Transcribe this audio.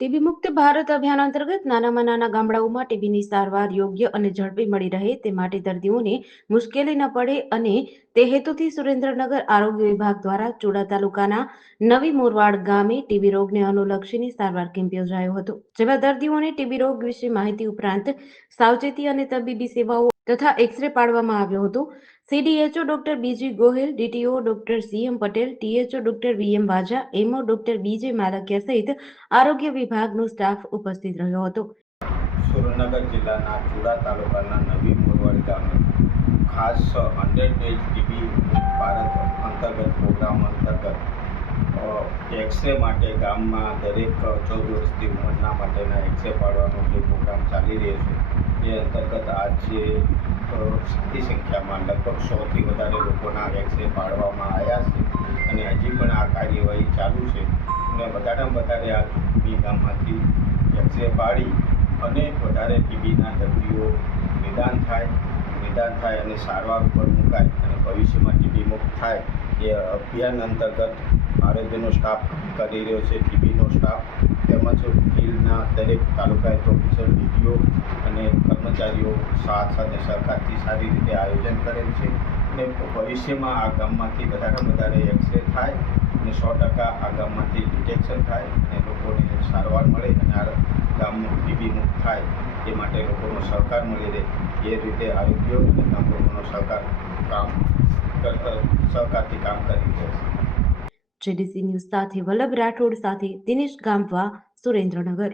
TB મુક્ત ભારત અભિયાન અંતર્ગત નાનામાં નાના ગામડાઓમાં ટીબીની સારવાર યોગ્ય અને ઝડપી મળી રહે તે માટે દર્દીઓને મુશ્કેલી ન પડે અને તે હેતુથી સુરેન્દ્રનગર આરોગ્ય વિભાગ દ્વારા ચુડા તાલુકાના નવી મોરવાડ ગામે ટીબી રોગને અનુલક્ષીની સારવાર કેમ્પ યોજાયો હતો, જેમાં દર્દીઓને ટીબી રોગ વિશે માહિતી ઉપરાંત સાવચેતી અને તબીબી સેવાઓ તથા એક્સરે પાડવામાં આવ્યો હતો। CDHO ડોક્ટર બીજી Gohil, DTO doctor CM Patel, THO doctor VM વાજા, MO ડોક્ટર BJ માલકિયા સહિત આરોગ્ય વિભાગનો સ્ટાફ ઉપસ્થિત રહ્યો હતો। સુરેન્દ્રનગર જિલ્લાના ચુડા તાલુકાના નવી મોરવાડ ગામે ખાસ 100 ડેઝ ટીબી ભારત અંતર્ગત પ્રોગ્રામ અંતર્ગત એક્સરે માટે ગામમાં દરેક 14 વર્ષથી ઉંમરના માટેના એક્સરે પાડવાનો જે પ્રોગ્રામ ચાલી રહ્યો છે એ અંતર્ગત આજે સારી સંખ્યામાં લગભગ 100થી વધારે લોકોના એક્સરે પાડવામાં આવ્યા છે અને હજી પણ આ કાર્યવાહી ચાલુ છે અને વધારેમાં વધારે આ ટીબી ગામમાંથી એક્સરે પાડી અને વધારે ટીબીના દર્દીઓ નિદાન થાય અને સારવાર ઉપર મુકાય અને ભવિષ્યમાં ટીબી મુક્ત થાય એ અભિયાન અંતર્ગત આરોગ્યનો સ્ટાફ કરી રહ્યો છે। ટીબીનો સ્ટાફ તેમજ ફિલ્ડના દરેક તાલુકા પ્રોફેસર, DTO અને કર્મચારીઓ સાથે સહકારથી સારી રીતે આયોજન કરેલ છે અને ભવિષ્યમાં આ ગામમાંથી વધારે એક્સરે થાય અને 100% આ ગામમાંથી ડિટેક્શન થાય અને લોકોને સારવાર મળે અને આ ગામમાં ટીબી મુક્ત થાય એ માટે લોકોનો સહકાર મળી રહે એ રીતે આરોગ્ય અને ગામ લોકોનો સહકારથી કામ કરી રહ્યા છે। JDC ન્યૂઝ સાથે વલ્લભ રાઠોડ સાથે દિનેશ ગામવા, સુરેન્દ્રનગર।